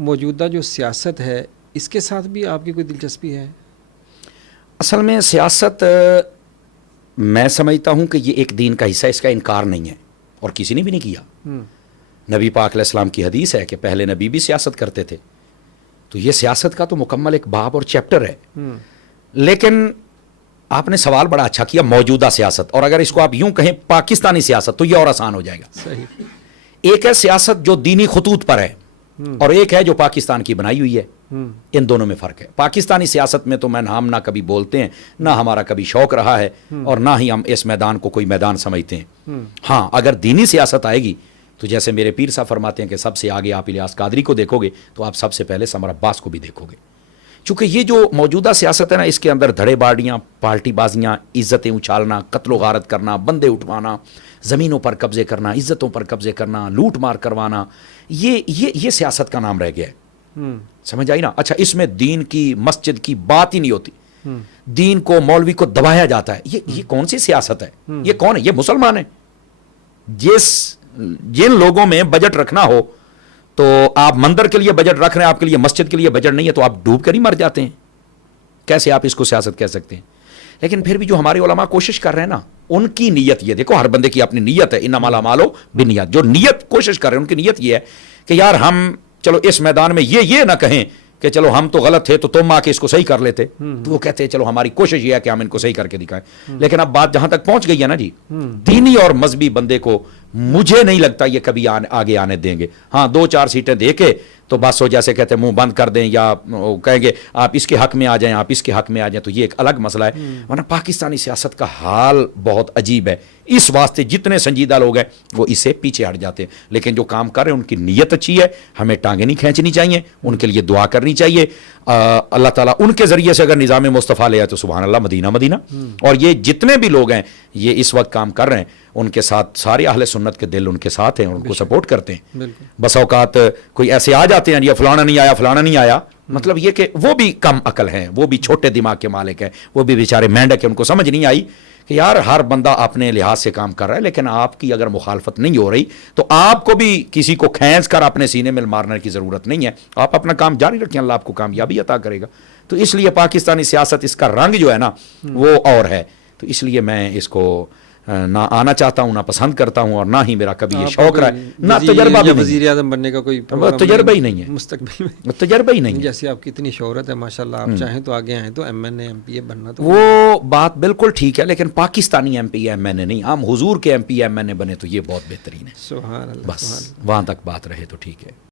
موجودہ جو سیاست ہے اس کے ساتھ بھی آپ کی کوئی دلچسپی ہے؟ اصل میں سیاست میں سمجھتا ہوں کہ یہ ایک دین کا حصہ ہے، اس کا انکار نہیں ہے اور کسی نے بھی نہیں کیا. نبی پاک علیہ السلام کی حدیث ہے کہ پہلے نبی بھی سیاست کرتے تھے، تو یہ سیاست کا تو مکمل ایک باب اور چیپٹر ہے. لیکن آپ نے سوال بڑا اچھا کیا، موجودہ سیاست، اور اگر اس کو آپ یوں کہیں پاکستانی سیاست تو یہ اور آسان ہو جائے گا. صحیح. ایک ہے سیاست جو دینی خطوط پر ہے اور ایک ہے جو پاکستان کی بنائی ہوئی ہے. ان دونوں میں فرق ہے. پاکستانی سیاست میں تو میں ہم نہ کبھی بولتے ہیں، نہ ہمارا کبھی شوق رہا ہے، اور نہ ہی ہم اس میدان کو کوئی میدان سمجھتے ہیں. ہاں اگر دینی سیاست آئے گی تو جیسے میرے پیر صاحب فرماتے ہیں کہ سب سے آگے آپ الیاس قادری کو دیکھو گے تو آپ سب سے پہلے سمر عباس کو بھی دیکھو گے. چونکہ یہ جو موجودہ سیاست ہے نا، اس کے اندر دھڑے باڑیاں، پارٹی بازیاں، عزتیں اچھالنا، قتل و غارت کرنا، بندے اٹھوانا، زمینوں پر قبضے کرنا، عزتوں پر قبضے کرنا، لوٹ مار کروانا، یہ سیاست کا نام رہ گیا ہے. سمجھ آئی نا؟ اچھا، اس میں دین کی، مسجد کی بات ہی نہیں ہوتی. دین کو، مولوی کو دبایا جاتا ہے. یہ کون سی سیاست ہے؟ یہ کون ہے؟ یہ مسلمان ہے. جن لوگوں میں بجٹ رکھنا ہو تو آپ مندر کے لیے بجٹ رکھ رہے ہیں، آپ کے لیے مسجد کے لیے بجٹ نہیں ہے تو آپ ڈوب کر ہی مر جاتے ہیں. کیسے آپ اس کو سیاست کہہ سکتے ہیں؟ لیکن پھر بھی جو ہمارے علماء کوشش کر رہے ہیں نا، ان کی نیت یہ دیکھو، ہر بندے کی اپنی نیت ہے. انما الاعمال بالنیات. جو نیت کوشش کر رہے ہیں ان کی نیت یہ ہے کہ یار ہم چلو اس میدان میں یہ نہ کہیں کہ چلو ہم تو غلط تھے تو تم آ کے اس کو صحیح کر لیتے. تو وہ کہتے ہیں چلو ہماری کوشش یہ ہے کہ ہم ان کو صحیح کر کے دکھائیں. لیکن اب بات جہاں تک پہنچ گئی ہے نا جی، دینی اور مذہبی بندے کو مجھے نہیں لگتا یہ کبھی آگے آنے دیں گے. ہاں 2-4 سیٹیں دے کے تو بس ہو، جیسے کہتے ہیں منہ بند کر دیں، یا کہیں گے آپ اس کے حق میں آ جائیں، آپ اس کے حق میں آ جائیں، تو یہ ایک الگ مسئلہ ہے. ورنہ پاکستانی سیاست کا حال بہت عجیب ہے. اس واسطے جتنے سنجیدہ لوگ ہیں وہ اس سے پیچھے ہٹ جاتے ہیں. لیکن جو کام کر رہے ہیں ان کی نیت اچھی ہے، ہمیں ٹانگیں نہیں کھینچنی چاہیے، ان کے لیے دعا کرنی چاہیے. اللہ تعالیٰ ان کے ذریعے سے اگر نظام مصطفیٰ لے آئے تو سبحان اللہ، مدینہ مدینہ. اور یہ جتنے بھی لوگ ہیں یہ اس وقت کام کر رہے ہیں، ان کے ساتھ سارے اہل سنت کے دل ان کے ساتھ ہیں اور ان کو سپورٹ کرتے ہیں. بس اوقات کوئی ایسے آ جاتے ہیں، یہ فلانا نہیں آیا، فلانا نہیں آیا. مطلب یہ کہ وہ بھی کم عقل ہیں، وہ بھی چھوٹے دماغ کے مالک ہیں، وہ بھی بیچارے مینڈک ہیں. ان کو سمجھ نہیں آئی کہ یار ہر بندہ اپنے لحاظ سے کام کر رہا ہے، لیکن آپ کی اگر مخالفت نہیں ہو رہی تو آپ کو بھی کسی کو کھینچ کر اپنے سینے میں مارنے کی ضرورت نہیں ہے. آپ اپنا کام جاری رکھیں، اللہ آپ کو کامیابی عطا کرے گا. تو اس لیے پاکستانی سیاست، اس کا رنگ جو ہے نا وہ اور ہے. تو اس لیے میں اس کو نہ آنا چاہتا ہوں، نہ پسند کرتا ہوں، اور نہ ہی میرا کبھی یہ شوق رہا ہے، نہ تجربہ بھی. وزیر اعظم بننے کا کوئی تجربہ ہی نہیں ہے مستقبل میں، تجربہ ہی نہیں ہے. جیسے آپ کی اتنی شہرت ہے ماشاءاللہ، آپ چاہیں تو آگے آئیں تو ایم پی اے بننا تو وہ بات بالکل ٹھیک ہے، لیکن Pakistani M P M N A نہیں. ہم حضور کے M P M N A بنے تو یہ بہت بہترین ہے. سبحان اللہ. بس وہاں تک بات رہے تو ٹھیک ہے.